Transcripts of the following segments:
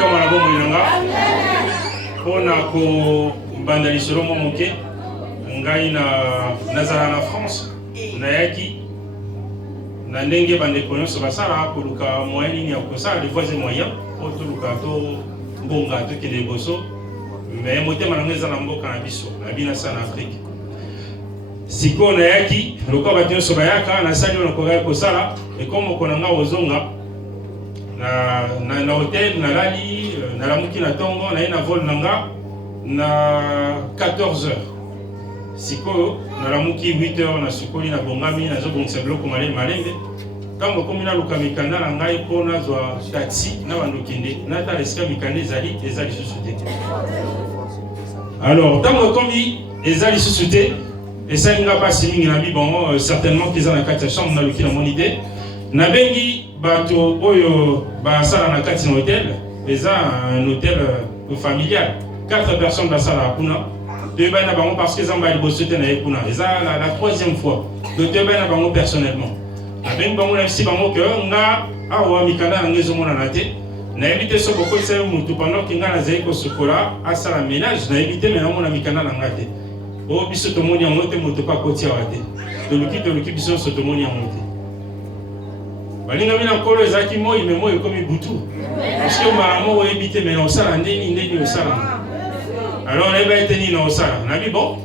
likama na bomoi na nga mpona kobanda lisolo mwa moke ngai nazala na France nayaki na ndenge bandeko nyonso basala koluka moyen nini ya kosala des fois c'est moyen po toluka tobonga tokende liboso mais motema na ngai eza na mboka na biso na binasa na Afrique sikoyo nayaki lokola bato nyonso bayaka nasali oyo nakokaki kosala eko moko na ngai ozonga na hotel nalali nalamuki na ntongo naye na vol na nga na 14 heures sikoyo nalamuki 8 heures na sukoli na bongami nazobongisa biloko malembe ntango komi naluka mikanda na ngai mpo nazwa taxi na bandokende natala esika mikanda eza lisusu te alors ntango ekomi eza lisusu te esali nga mpasi mingi na bon certainement eza na kati ya chambre naluki namoni te nabengi bato oyo basala na kati na hotel eza un hôtel familial 4 personnes basala kuna toyebani na bango parce que eza mbala liboso te na ye kuna eza la troisième fois donc toyebani na bango personnellement nabengi bango nayebisi bango ke nga awa mikanda na ngai ezomonana te nayebi te so bokolisa yo mutu pendant ke ngai nazali kosukola asala ménage nayebi te me namona mikanda na ngai te o biso tomoni yango te moto mpo akoti awa te toluki biso nyonso tomoni yango te balingami na nkolo ezalaki moi me moi ekomi butu parce que mbala moko oyebi te me na osala ndeni osala alors nayebi ete nini na osala nabi bon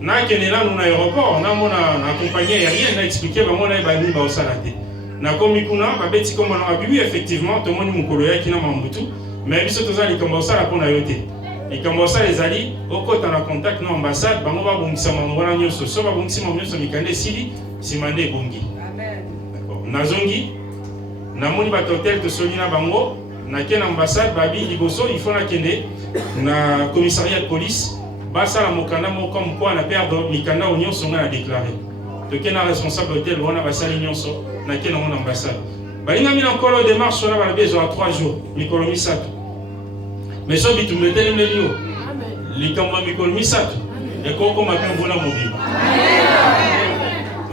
nakende nanu na aéroport namona na compagnie aérienne na explike bango nayeba nini baosala te nakomi kuna babeti kombo na babi oui effectivement tomoni mokolo yaki na mambutu me biso toza likambo osala mpo na yo te likambo osala ezali okota na contact na ambassade bango babongisa mambo wana nyonso so babongisi mambo nyonso mikanda esili nsima nde ebongi nazongi namoni bato hotel tosoli na bango nake na ambassade babi liboso il faut nakende na commissariat de police basala mokanda moko mpo na perdre mikanda o nyonso nga na déclaré toke na responsable hotel wana basali nyonso nake nango na ambassade balingami na nkolo démarche wana balobi ezwaka 3 jours mikolo misato mais so bitumba etelemeli yo likambo ya mikolo misato ekokoma mpe mvula mobima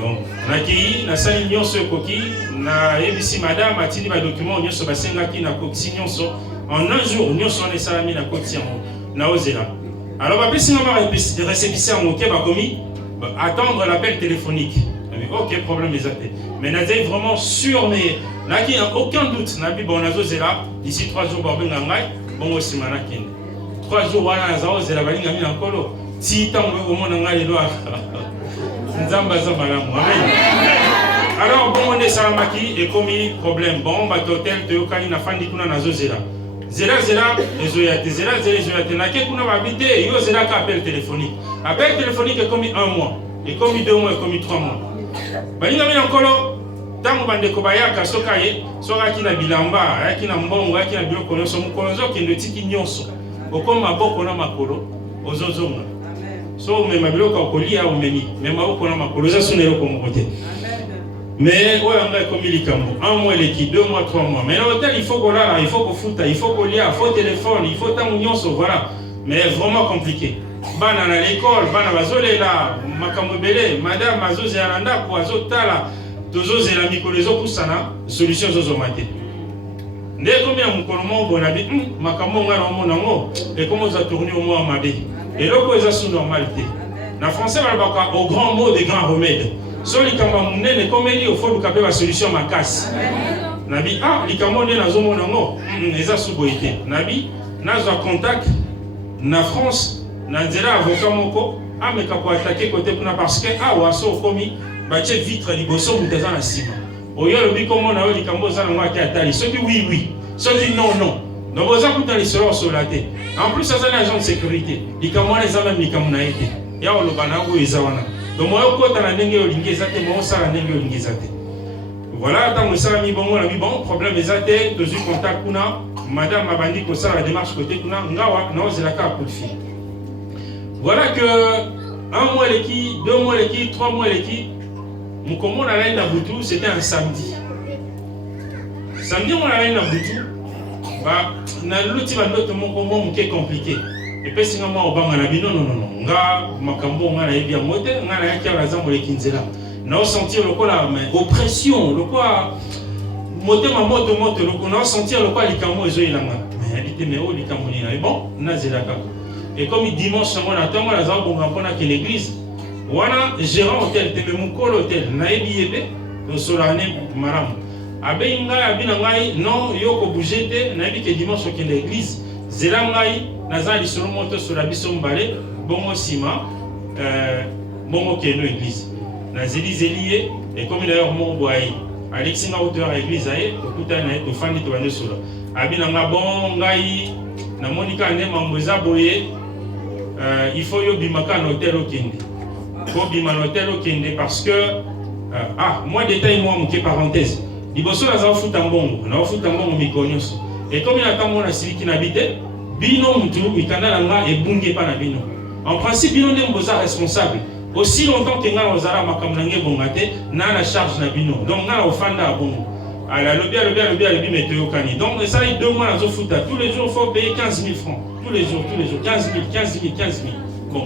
donc nakei nasali nyonso ekoki nayebisi madame atindi badocument nyonso basengaki nakokisi nyonso en un jour nyonso wana esalami nakoti yango naozela alors bapesinga barecépissé yango ke bakomi attendre l'appel téléphonique ok problème eza te mais nazali vraiment sûr mais naki aucun doute nabi bon nazozela d'ici 3 jours babenga ngai bongo nsima nakende 3 jours wana naza ozela balingami na nkolo ti ntango ekomona ngai lelo nzambe aza malamu amen alors bongo nde esalamaki ekomi problème bon bato hotel toyokani nafandi kuna nazozela zela ezoya te nake kuna babi te yo ozelaka appel téléphonique ekomi 1 mois ekomi 2 mois ekomi 3 mois balingami na nkolo ntango bandeko bayaka soki aki na bilamba ayaki na mbongo ayaki na biloko nyonso mokolo ozokende otiki nyonso okomi maboko na makolo ozozonga so omema biloko okolia omemi me maboko na makolo oza suna eloko moko te mais oyo nga ekomi likambo 1 mois eleki 2 mois 3 mois mais na hotel il faut kolala il faut kofuta il faut kolia il faut téléphone il faut ntango nyonso voilà mais vraiment compliqué bana na l'école bana bazolela makambo ebele madame azozela na ndako azotala tozozela mikolo ezopusana solution ezozoma te nde ekomi ya mokolo moko boye nabi makambo ngai naomona yango ekomi oza tourni omo ya mabe eloko eza su normal te na français balobaka au grand mot de grand remède so likambo ya monene ekomeli ofoluka mpe basolution makasi nabi likambo nde nazomona yango eza su boye te nabi nazwa contact na France na nzela avocat moko ameka koatake kote kuna parce que awa so okomi batie vitre liboso moto eza na nsima oyo alobi komona oyo likambo oza nango ake atali soki oui soki non donc oza kuta lisolo osola te en plus aza na agent de sécurité likambo wana eza meme likambo na ye te ya oloba na yango eza wana donc moyokota na ndenge olingi eza te moyosala ndenge olingi eza te voilà ntango esalami bongo nabi bon problème eza te tozwi contact kuna madame abandi kosala démarche kote kuna ngawa naozelaka coup de fil voilà que 1 mois eleki 2 mois eleki 3 mois eleki mokombo na ngai na butu c'était un samedi on alai na butu naloti bandoto moko mo moke compliqué epesinga mwa obanga na bino non nga makambo nga nayebi yango te nga nayaki awa naza moleki nzela naosentir lokola oppression lokola motema moto naosentir lokola likambo ezoyelanga nayebi te mais oh likamoni na bon nazelaka. Et comme dimanche on attend on a bon rapona que l'église wana gérant hôtel te mais mon col hôtel na ebiebe to solane maram. Abenga abina ngai non yoko bouger te na bi que dimanche au l'église zela ngai nazali sur moto sur la biso mbale bongo sima bongo keno église. Na zeli zelié et comme d'ailleurs mon boy Alexis na hauteur à l'église aye okuta na to fandi to bande solo. Abina nga bon ngai na monika ne mamboza boye il faut yo bimaka na hôtel au Kende. Faut bimaka na hôtel au Kende parce que moi détail moi mon parenthèse. Liboso la za futa mbongo, na futa mbongo mikonyoso. Et comme il attend mon asiliki na bité, bino mutu mikana nga e bunge pa na bino. En principe bino ne mboza responsable. Aussi longtemps que nga ozara makamnange bongate na la charge na bino. Donc nga ofanda bongo. À le bien météo cani. Donc ça il 2 mois à Zofuta. Tous les jours il faut payer 15 000 francs. Tous les jours 15 000. Bon.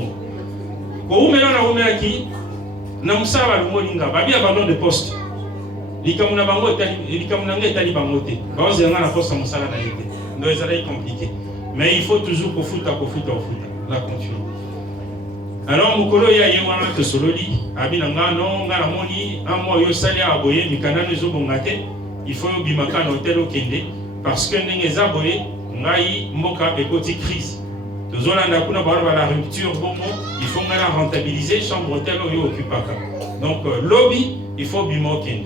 Quand vous mettez na omela ki na musaba le molinga babi abandon de poste. Likamuna bango likamuna etali bango te. Ba ozenga na poste musala na yete. Donc ça est compliqué. Mais il faut toujours kofuta. La continue. Alors mukolo ya yewana to sololi abina ngano ngala moni amo yo sali aboye mikana nezo bongate. Il faut bimaka na hôtel au Kende parce que ndengeza boye ngai mboka ekoti crise. Tozolanda kuna ba la rupture bongo, il faut ngala rentabiliser chambre hôtel yo occupaka. Donc lobby, il faut bimaka Kende.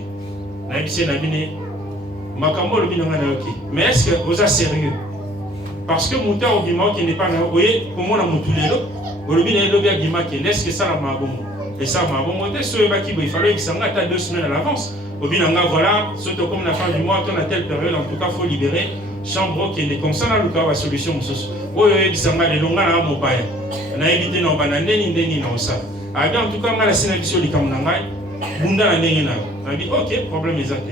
Na bise na bine makambo lobby ngana yoki. Mais est-ce que vous êtes sérieux? Parce que mon temps au bimaka Kende pas na boye comment na mutulelo, lobby na lobby a bimaka Kende, est-ce que ça la mabongo? Et ça mabongo te so baki bo il fallait que ça ngata 2 semaines à l'avance. Voilà, surtout comme la fin du mois, à telle période, en tout cas, il faut libérer chambre qui est comme ça, la solution. Oui, il y a des longues à mon père. On a évité nos bananes, ni non ça. En tout cas, on a la sélection du Kamunangai, Bunda Nengina. On a dit, ok, problème exact.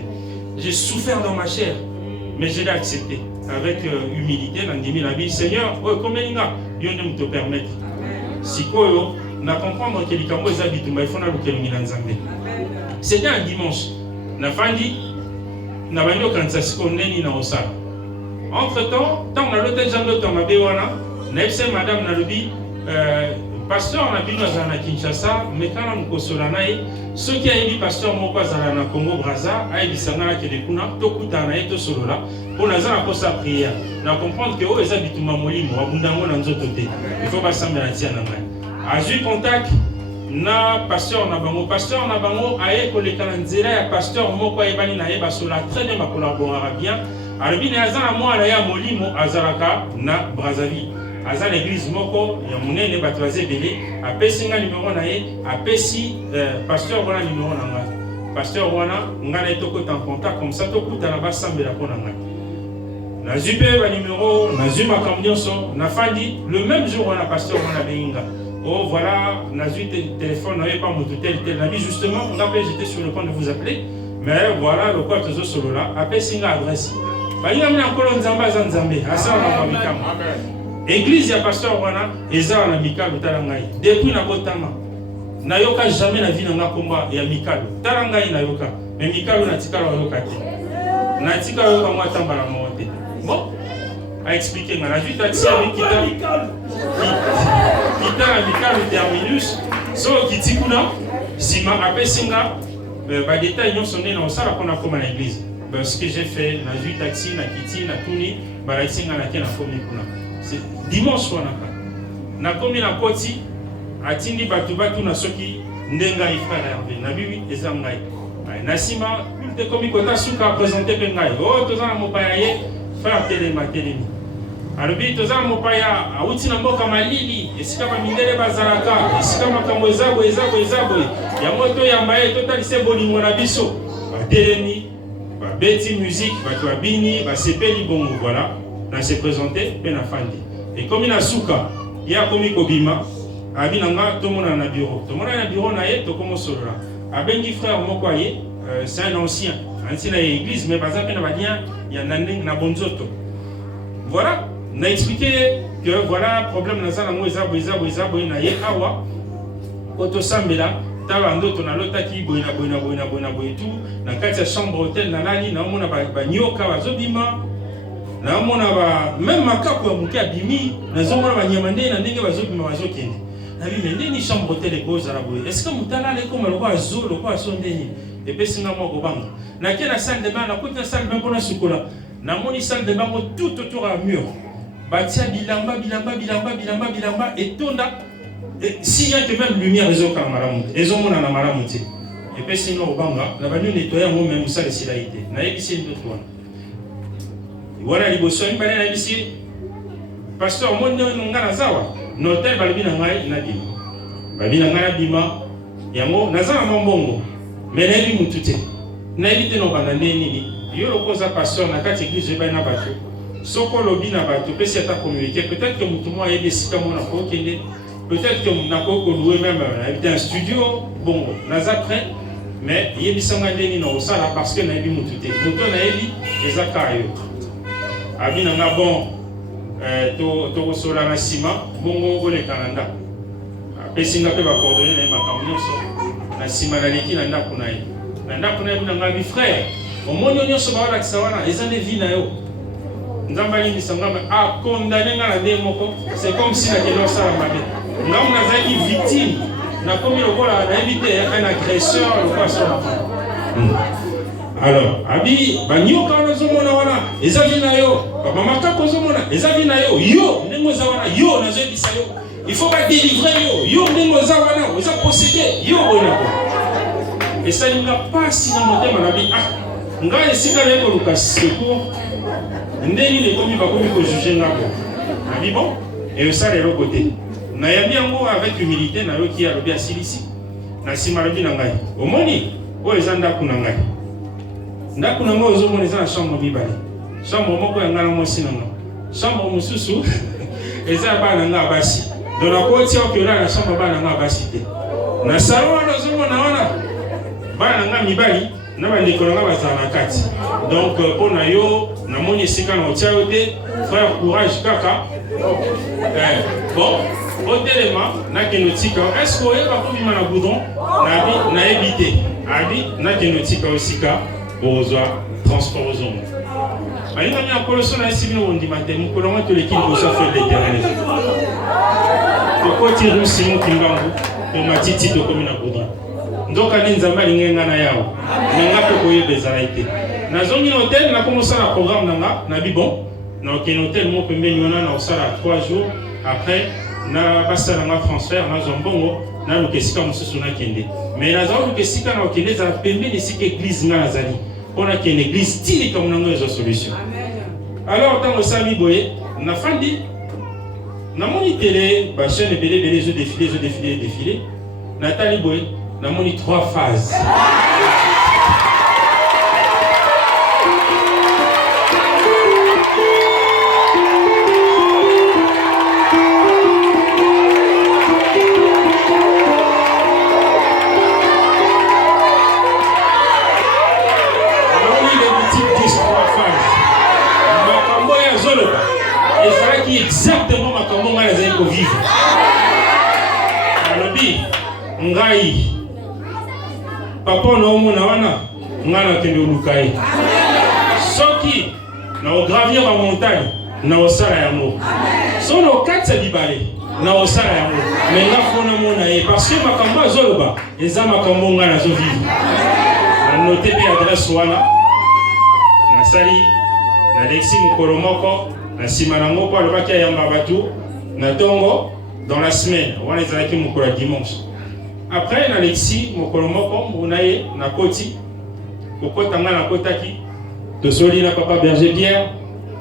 J'ai souffert dans ma chair, mais je l'ai accepté avec humilité. On a dit, la vie, Seigneur, combien il y a, Dieu ne te permettre. Si quoi, on a compris que les Kambo, ils habitent, il faut c'était un dimanche. Na fandi na banyo kansa sikondeni na osala. Entre-temps, tant na l'hôtel Jean de Tomabe wana, na epse madame na lobi pasteur na bino za Kinshasa, mais quand on kosola nae, ceux qui ayebi pasteur moko azala na Congo Brazza, ayebi sangana ke de kuna tokuta na eto solola, pour na za posa prière. Na comprendre que o eza bituma molimo abundango na nzoto te. Il faut pas sambela tia na mai. A eu contact na pasteur na bango aye koleka na nzela ya pasteur moko ayebani na yeba sola très bien ma collaborera bien alobi na aza na mwana ya molimo azalaka na Brazzaville aza l'église moko ya monene bato baza ebele apesi nga numéro na ye apesi pasteur wana numéro na ngai pasteur wana ngai na tokota en contact comme ça tokutana basambela mpo na ngai nazwi mpe banuméro nazwi makambo nyonso nafandi le même jour wana pasteur wana benga. Oh voilà, Nazu téléphone n'avait pas mon tel. Justement, on appelait, j'étais sur le point de vous appeler. Mais voilà, le quoi de solo là, appelez Singa adresse. Il y a un colon Zamba Zanzambe, Asa Namikam. Église, il y a pasteur Wana, et Zara Namikam, Tarangaï. Depuis Nabotama, Nayoka jamais la vie dans un combat et amical. Tarangaï Nayoka, mais Mikalo Natika Nayoka. Natika Nayoka, moi, Tambala Monte. Bon, à expliquer, on a vu taxi avec qui Kita amical terminus so kitikuna sima apesinga ba détail non sonné na sala kona koma na église ce que j'ai fait na ju taxi na kiti na tuni ba isinga na kena komi kuna c'est dimanche wana na komi na koti atindi batu na soki ndenga ifara Hervé na bibi ezangai na sima te komi kota suka présenter pengai tozana mopaya ye faire télématélémi. Alors, toza mopaya auti na mboka malili esika bamindele bazalaka esika makambo ezabo ya moto ya mbaye totalise bolingo na biso batelemi babeti musique bato babini basepeli bongo voilà na se présenter pe na fandi et comme ina suka ya komi kobima abina nga tomona na bureau na ye tokomo solola abengi frère moko aye c'est un ancien na église mais baza pe na balia ya nandeng na bonzoto voilà. On a expliqué que voilà, problème dans la ezabo na ye awa koto sambela tala ndoto na lota ki boina tout na kati ya chambre hôtel na lali na mona ba nyoka bazobima na mona ba même makapo ya muke abimi nazomona banyamande na ndenge bazobima bazokende na bi ndeni chambre hôtel et beaux arabes est-ce que mutala le comme le quoi zo le quoi sondeni et puis singa moko banga na kena salle de bain na côté salle de bain pour la sukola na moni salle de bain tout autour à mur batia bilamba et tonda s'il y a que même lumière ils ont kamaramu ils ont mona na maramu ti et puis singa obanga na ba nettoyer moi même ça les silaité na yebisi ndo toi voilà liboso ni bana na bisi pasteur mo nga na zawa no hotel balobi na ngai na bima babi na ngai na bima yango nazala mbongo mais na yebi mutu te na yebi te no banda nini yo lokoza pasteur na kati église eba na bato soko lobi na bato pesi ata communiquer peut-être que mutu mo ayebi sika mo na ko kende peut-être que na ko louer même habiter un studio bongo naza prêt mais yebi sanga ndeni no sala parce que na yebi mutu te mutu na yebi ezaka yo abina nga bon to sola na sima bongo ole kananda pesinga pe ba coordonner na makambo nyonso na sima na leki na ndako na ye na ndako na ye na nga mi frère omonyo nyonso ba wala kisawana ezane vi na yo nzamba lingi sangama a condamner nga na ndenge moko c'est comme si na kelo sala mabe ngamu na zaki victime na komi lokola na éviter un agresseur le quoi ça. Alors, abi banyoka na zomona wana ezavi na yo papa makako zomona ezavi na yo yo ndenge zawana yo na zebisa yo il faut pas délivrer yo ndenge zawana oza posséder yo bona et ça il n'a pas si na motema na bi nga esika le ko luka secours ndenge le komi ba komi ko juger ngabo abi bon et ça le côté na yabi yango avec humilité na yo ki ya lobi asilisi na sima lobi na ngai omoni o ezanda kuna ngai ndako na ngo ozomona eza na chambre mibale chambre moko ya ngana mwasi na ngo chambre mosusu eza bana nga basi donc na koti okiola na chambre bana nga basi te na salon wana ozomona wana bana nga mibali na bandeko na nga bazala na kati donc mpo na yo namoni esika na otia yo te frère courage kaka bon otelema nakende otika est ce que oyeba kobima na goudron nayebi te abi nakende otika osika bozwa transport aux hommes. Mais il y a un colossal à 6 000 dimate, nous collons tous les kills pour ça faire l'éternel. Pourquoi tu roules Simon Kimbangu, le matiti de commune à Boudra? Donc, à l'Inzamba, il y a un ganayao. Il y a un peu de bezaraïté. Dans un hôtel, on a commencé un programme dans la Bibon. Dans un hôtel, on peut mettre 3 jours. Après, on a passé un transfert, on a un bon. Na lukesika mususu na kende mais na za lukesika na kende za pembe ni sike église na zali ona kende église tili comme na ngozo solution alors tant osami boye na fandi na moni télé ba chaîne belé les défilé na tali boye na moni 3 phases exactement ma comment nga nazali ko vivre alobi ngai papa na omona wana nga na kende olukai soki na ogravir ba montagne na osala yango so na okatsa bibale na osala yango mais nga fona mona ye parce que makambo azoloba eza makambo nga nazo vivre na note pe adresse wana nasali na Alexis Mukolomoko na simanango kwa lobaki ya mbabatu na tongo dans la semaine wana ezalaki mokolo dimanche après na Alexis Mukolomoko munaye na koti kokotanga na kotaki tosoli na papa Berger Pierre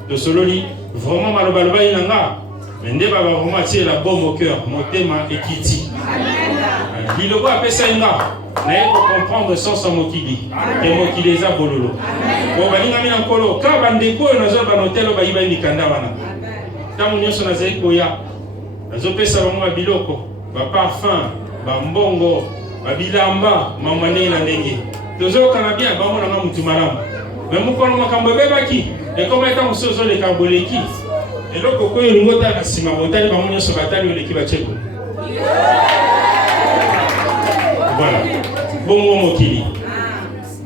tosololi vraiment malobaloba inanga mende baba vraiment tirer la bombe au cœur motema ekiti biloko apesa inga na yeko comprendre sens mokili et mokili eza bololo bon balinga mina nkolo ka bandeko nazo ba hôtel ba yiba mikanda wana tamu nyonso nazali koya nazo pesa bango biloko ba parfum ba mbongo ba bilamba mama ndenge na ndenge tozo kana bien bango na mutu malamu mais mukolo makambo bebaki et comme étant sozo le kaboleki eloko koyo lingota na sima botali bango nyonso batali oleki bacheko voilà bongo mokili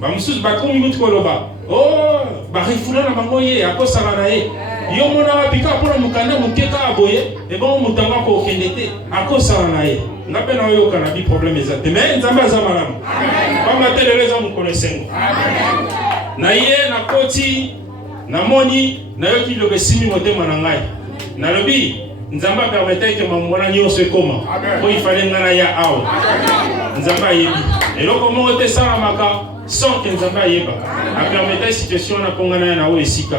ba mususu bakomi mutu koloba oh barifula na bango ye akosala na ye yo mona wapika mpona mokanda mokeka aboye ebongo motango akokende te akosala na ye nga mpe na oyoka na bi problème eza te me nzambe aza malamu pamba te lelo eza mokolo esengo na ye nakoti namoni nayoki liloba esimi motema na ngai nalobi nzambe apermetaki ke mamona nyonso ekoma po ifale nga na ya awa nzambe ayebi eloko moko te esalamaka sans que nzambe ayeba apermetaki situation wana mpo nga na ya na oyo esika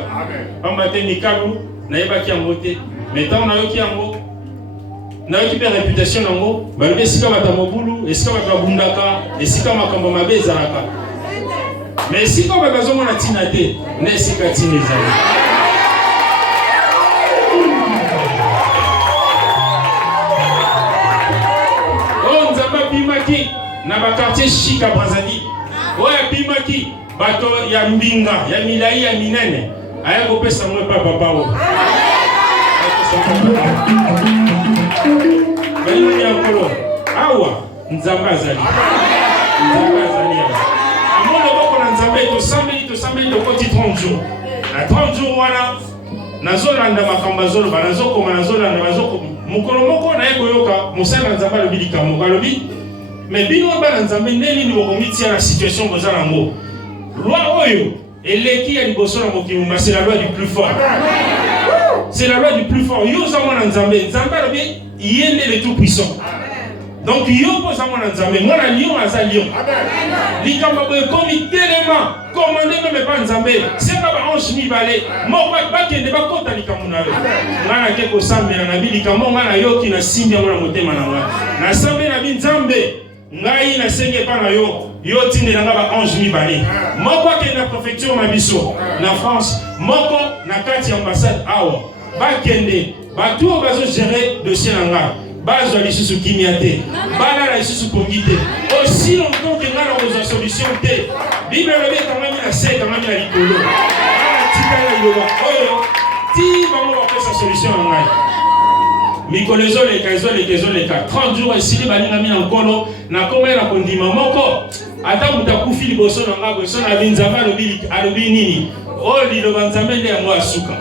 pamba te mikalu nayebaki yango te me ntango nayoki yango nayoki mpe réputation yango balobi esika bato mobulu esika bato babundaka esika makambo mabe ezalaka me esika bato bazomona ntina te na esika ntina ezali oyo nzambe abimaki na bakartier chic ya Brazzaville oyo abimaki bato ya mbinga ya milai ya minene aya kopesa mwe pa papa oyo bayini ya nkolo awa nzambe azali amona boko na nzambe tosambeli tokoti 30 jours na 30 jours wana nazolanda makambo azoloba nazokoma nazolanda mokolo moko naye koyoka mosala na nzambe alobi likambo alobi me bino bana nzambe nde nini bokomitia na situation boza nango loi oyo eleki ya liboso na mokili c'est la loi du plus fort. C'est la loi du plus fort. Yo zamona nzambe nzambe alobi yende le tout puissant. Donc yo po zamona nzambe mwana lion aza lion. Likamba boye komi telema commandé même pas nzambe. C'est pas ba ange mibale. Moko ba kende ba kota likambo na yo. Ngana ke ko sambela na bi likambo ngana yoki na simbi ngana motema na nga. Na sambe na bi nzambe ngai na senge pa na yo tinde na ba ange mibale. Moko ke na préfecture na biso na France, moko na kati ambassade awa. Bakende bato bazo gérer dossier na nga bazo lisusu kimia te bana la lisusu pongite aussi longtemps que nga na oza solution te bible lobi kangami na se kangami na likolo ana tika na yoba oyo ti bango bapesa solution na ngai mikolo ezoleka 30 jours esili balingami na nkolo na koma na kondima moko ata mutu akufi liboso na nga boso na binzambe alobi nini oyo liloba nzambe nde yango asuka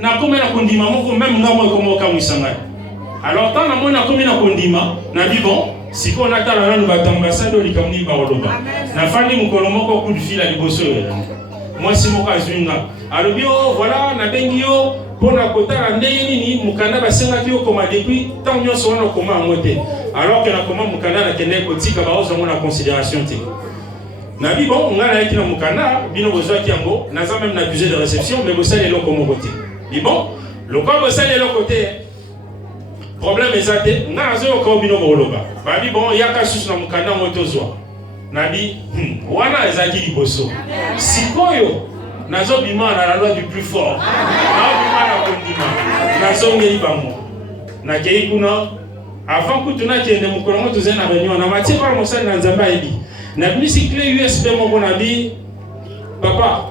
na koma na kondima moko même nga mo ekomoka mwisanga alors tant na mona komi na kondima na bi bon siko na tala nanu batambasado likamni ba oloba na fandi mukolo moko coup de fil à liboso moi si moko azwinga alobi oh voilà na bengi yo pona kotala ndenge nini mukanda basenga ki okoma depuis tant nyonso wana okoma ngote alors que na koma mukanda na kende kotika ba ozo mona considération te na bi bon ngana yaki na mukanda bino bozwa ki yango naza même na accusé de réception mais bosale eloko moko te bi bon le corps bosale eloko te problème ezate ngana zo ko bino boloba ba bi bon yaka susu na mukanda motozwa na bi wana ezaki liboso sikoyo nazo bima na la loi du plus fort na bima na kondima nazo ngeli bango na kei kuna avant kutuna kende mukolo moto zena réunion na matie par mosali na nzamba ebi na bisi clé USB moko na bi papa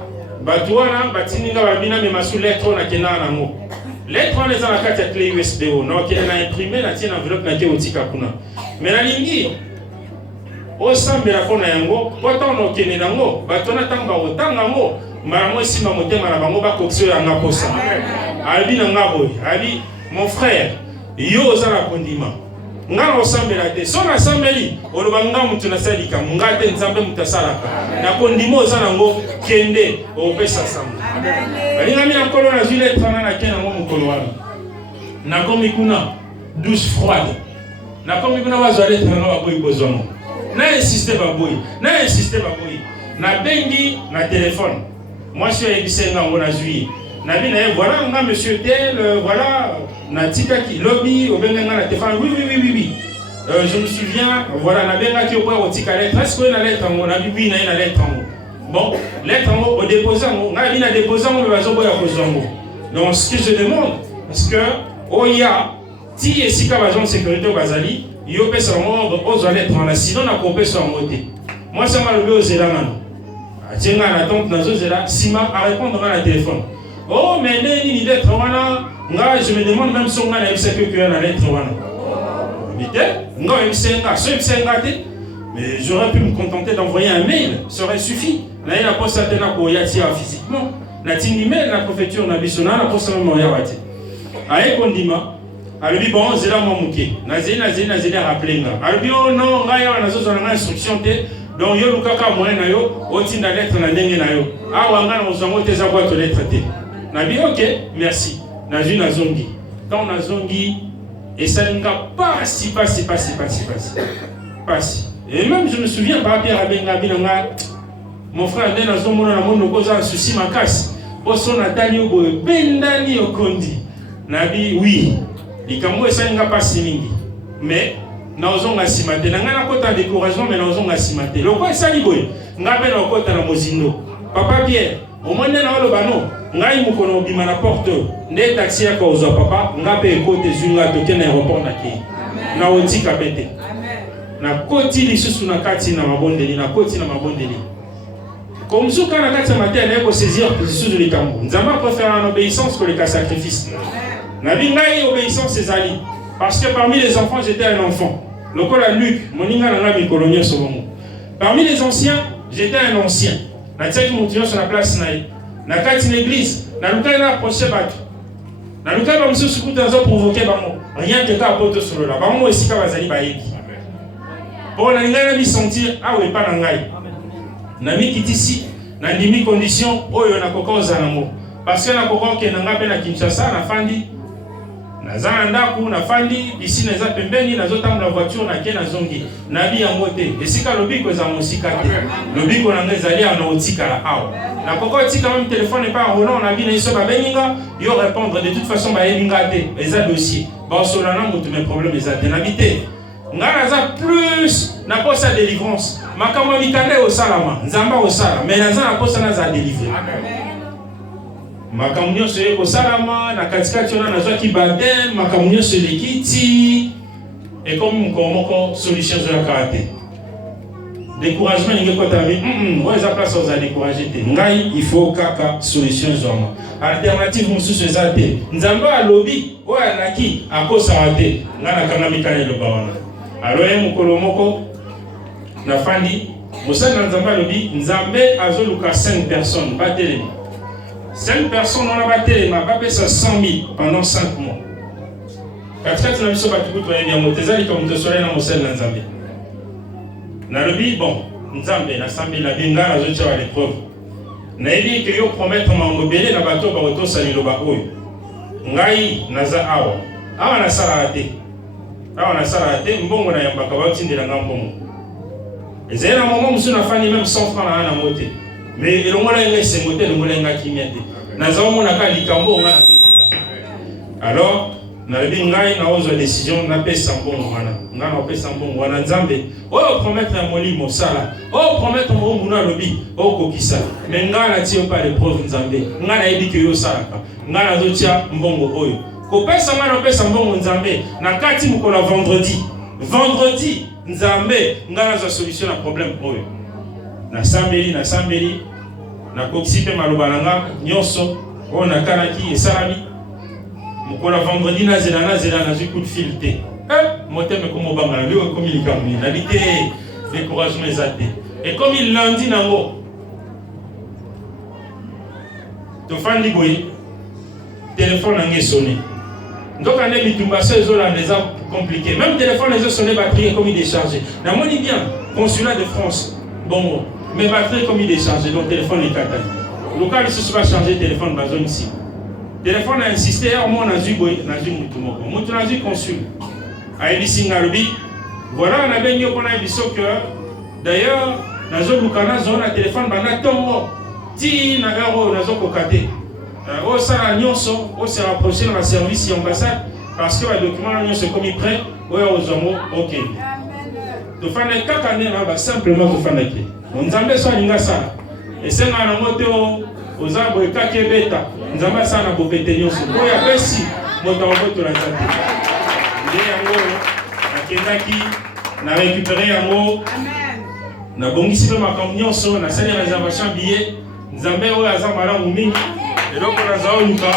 batuana batininga babina me masu lettre na kena nango lettre les na kati ya clé USB o na kena na imprimer na tina enveloppe na ke otika kuna mais na lingi o sambela kona yango poto no kene nango batona tanga otanga ngo mara sima motema na bango ba kokso ya ngaposa abi na ngabo abi mon frère yo za na kondima ngana osambela te so na sambeli oloba ngamu tunasalika ngate nzambe mutasalaka na kondimo za nango kende opesa samba balinga mina nkolo na zile trana na kena ngo mukolo wana na komi kuna douche froide na komi kuna bazale trana ba boy bozongo na insister ba boy na bengi na téléphone moi je suis ebisenga ngo na juillet na bi na voilà nga monsieur tel voilà na tika ki lobby obenga na téléphone oui je me souviens voilà na benga ki opo otika lettre est-ce que na lettre ngo na bi na lettre ngo bon lettre ngo au déposer ngo nga bi na déposer ngo bazo boya kozongo donc ce que je demande parce que oya ti esika bagent de sécurité bazali yo pesa ngo ozo lettre na sinon na kopesa ngo te moi ça m'a levé au zélangano atenga na tante nazo zela sima à répondre à la téléphone. Oh mais nini lettre wana nga je me demande même si on a la que na lettre wana. Vite, nga msenga, so msenga te mais j'aurais pu me contenter d'envoyer un mail, ça aurait suffi. na ina posa tena ko yatia physiquement na tindime na préfecture na biso na posa mo ya wati aye kondima alobi bon zela mo muke na zela rappeler nga alobi non nga ya na zo na instruction te donc yo lukaka moyen na yo otinda lettre na ndenge na yo awa nga na ozango te za kwa to lettre te na bi OK merci na ju na zongi quand na zongi et ça n'a pas si et même je me souviens par Pierre Abenga binanga mon frère ndena zo mona na mono ko za souci makasi poso Nathalie obo bendani okondi na bi oui likambo ça n'a pas si mingi mais na ozonga simate na ngana kota découragement mais na ozonga simate loko esali boye ngabe na kota na mozindo papa Pierre au moins na lo bano ngai mukono bima na porte nde taxi ya ko zo papa ngabe ekote zunga toke na aéroport na ki na otika bete na koti lisusu na kati na mabondeli na koti na mabondeli comme souka na kati matin na ko saisir lisusu likambo nzamba préfère en obéissance que le sacrifice na bingai obéissance ezali parce que parmi les enfants j'étais un enfant lokola Luc moninga na ngami kolonien somongo parmi les anciens j'étais un ancien na tsaki moutio sur la place na kati na église na luka na approcher bato na luka ba mso sukuta zo provoquer bango rien que ta poto sur la bango esika bazali bayebi pour na ngana mi sentir awe pa na ngai na mi kitisi na ndimi condition oyo na kokoza nango parce que na kokoke na ngabe na Kinshasa na fandi na zana ndaku na fandi piscine za pembeni na zotamula voiture na ke na zongi na bi yango te esika lobiko za musika te lobiko na ngezali na otika la awa na koko tika même téléphone pas Roland na bi na iso ba beninga yo répondre de toute façon ba yelinga te eza dossier ba solana mutu mes problèmes eza te na bité ngana za plus na posa délivrance makamo mikande au salama nzamba au sala mais na za na posa na za délivrer makambo nyonso ekosalama na katikati wana nazwaki badem makambo nyonso elekiti ekomi mokolo moko solution ezolaka te découragement ninge kotami oyo eza place oza découragé te ngai il faut kaka solution ezwama alternative mosusu eza te nzambe alobi oyo alaki akosaka te ngai nakangami kani eloba wana alo ye mokolo moko nafandi mosali na nzambe alobi nzambe azoluka 5 personnes batelemi 5 personnes on a battu ma papa ça 100 000 pendant 5 mois. Quand tu as vu ce bateau, tu as dit à mon tésali comme tu serais dans mon sel dans Zambie. Na lobi bon, Nzambe na sambi la binga na zocha à l'épreuve. Na dit que yo promettre ma ngobele na bateau ba auto salilo ba oyo. Ngai naza awa. Awa na sala ate. Awa na sala ate mbongo na yamba ka ba tindela ngambongo. Ezena maman musu na fani même 100 francs na moté. Mais il y a un sengote le molenga kimete naza omona ka likambo nga na tozela alors na lebi ngai na ozo décision na pesa mbongo wana nga na pesa mbongo wana nzambe o promettre un molimo sala o promettre mo muna lobi o kokisa mais nga na tio pas les preuves nzambe nga na yebi ke yo salaka nga na zotia mbongo oyo ko pesa nga na pesa mbongo nzambe na kati mukola vendredi nzambe nga na za solution na problème oyo na sambeli na koksipe malobananga nyonso ona kanaki esalami mukola vendredi na zela na coup de fil te moteme komo bangala leo comme il kamni na bité découragement ezate et comme il lundi nango to fandi boy téléphone nangé sonné donc on est bitumba ça ezola des compliqué même téléphone les sonné batterie comme il déchargé na moni bien consulat de France bon mais batterie comme il est chargé, donc téléphone est catastrophe. Le cas il se va changer téléphone dans zone ici. Téléphone a insisté, moi on a vu Moutumoko. Moutou a vu consul. A Elissi Ngalubi. Voilà, on a bien dit qu'on a dit que d'ailleurs, dans la zone zone a téléphone, on a tombo. Ti na garo na zone kokate. Au ça nyonso, au s'est rapproché dans la service ambassade parce que le document nyonso comme il prêt, au zomo OK. De faire des cacanées là, simplement de faire des Nzambe so alinga sana esenga na moto ozabo ekake beta nzamba sana bopete nyonso oya pesi moto moto na nzambe nde yango nakendaki na récupérer yango amen na bongisi pe makambo nyonso na sali réservation billet nzambe oyo aza malamu mingi eloko na zao luka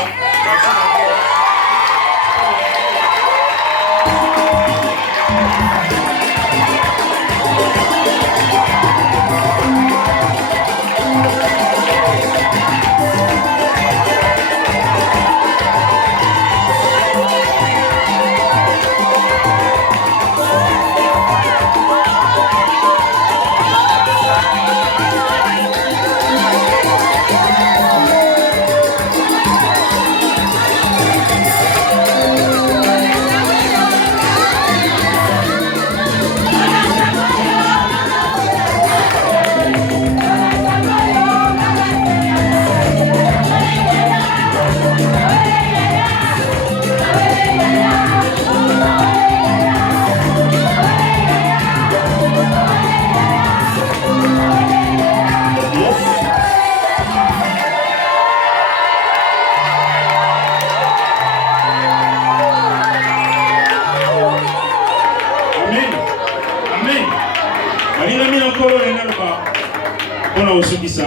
sukisa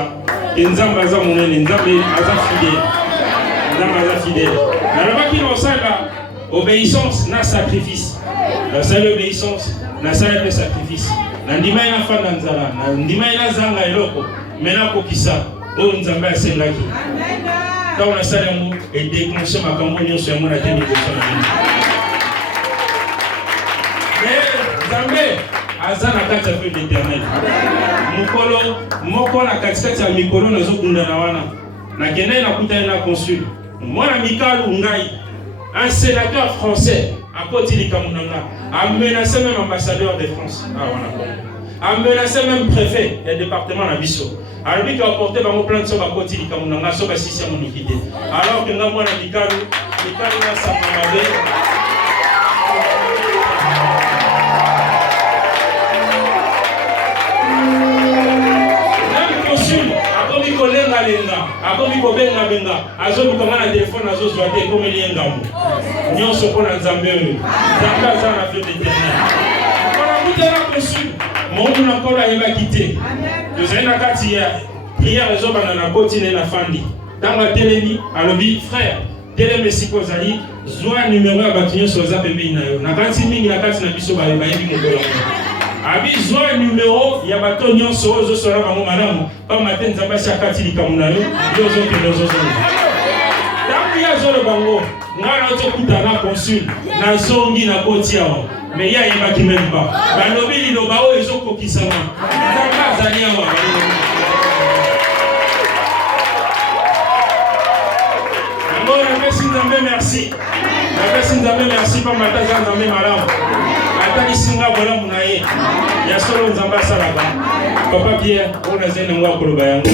nzambe aza monene nzambe aza fidèle nzambe aza fidèle nalobaki na osala obéissance na sacrifice nasala obéissance nasala pe sacrifice na ndima ina fanda nzala na ndima ina zanga eloko mena kokisa oyo nzambe asengaki ntango nasala yango edéclenche makambo nyonso yango na te liboso na bino nzambe aza na kati ya feu d'éternel mokolo moko na katikati ya mikolo nazokundana wana nakende nakutani na consul mwana mikalu ngai un sénateur français akoti likambo na nga amenacé même ambassadeur de France amenacé même préfet ya département na biso alobi ko apporter bango plainte so bakoti likambo na nga so basisi ya moniki te alors que nga mwana mikalu na samba mabe lenga akomi ko benga azomi kama na telefone azozwa te comme lienga mo nyonso pona nzambe oyo nzambe aza na feu d'éternel pona mutela consul mondu na kola yeba kite tozali na kati ya prière ezobana na kotine na fandi ntango atelemi alobi frère telemi esika ozali zwa numero ya bato nyonso oza pembeni na yo na kati mingi na kati na biso bayebi mokolo abi zwa numéro ya bato nyonso ozo sola bango malamu pa matin nzambe asi akati likambo na yo yo ozokende ozozonga ntango ya zolo bango ngai nazokuta na consul nazongi na koti awa me ye ayebaki meme pa balobi liloba oyo ezokokisama nzambe azali awa yango napesi nzambe merci napesi nzambe merci pa mata za nzambe malamu atalisinga bolamu na ye ya solo nzambe asalaka papa Pierre oyo nazali nango akoloba yango